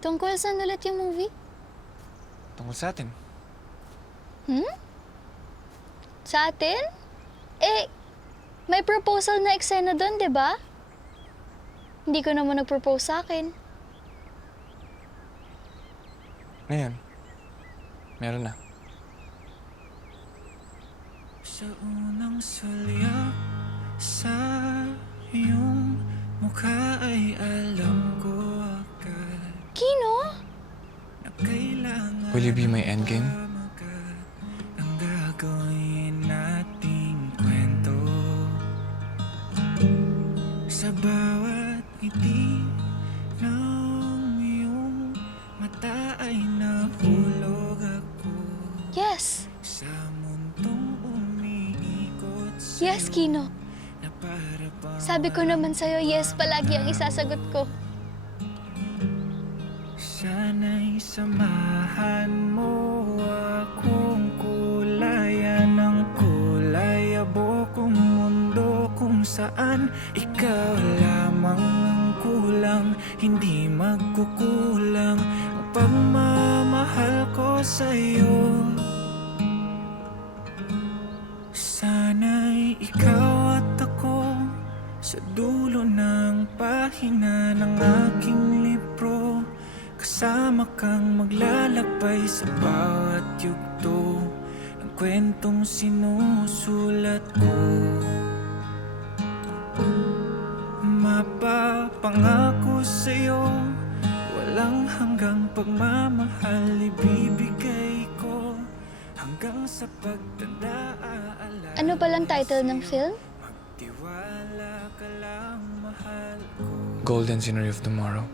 Tungkol saan ulit yung movie? Tungkol sa atin. Sa atin? May proposal na eksena doon, di ba? Hindi ko naman nag-propose sa akin. Ngayon, meron na. Sa unang sulyap sa iyong mukha ay alam ko agad Kino? na kailangan Will you be my endgame? agad ang gagawin nating kwento. Sa bawat ngiti ng iyong mata ay nahulog ako. Yes. Sa mundong umiikot sa'yo Yes, Kino. na para bang Sabi ko naman sa'yo, yes palagi ang isasagot ko. sana'y samahan mo akong kulayan ng kulay abokong mundo kung saan ikaw lamang ang kulang, hindi magkukulang ang pagmamahal ko sa'yo. Sana'y ikaw at ako sa dulo ng pahina ng aking libro, kasama kang maglalakbay sa bawat yugto ng kwentong sinusulat ko. Mapapangako sa'yo, walang hanggang pagmamahal ibibigay ko, hanggang sa pagtanda aalala. Ano palang title ng film? Magtiwala ka lang, mahal ko. Golden Scenery of Tomorrow.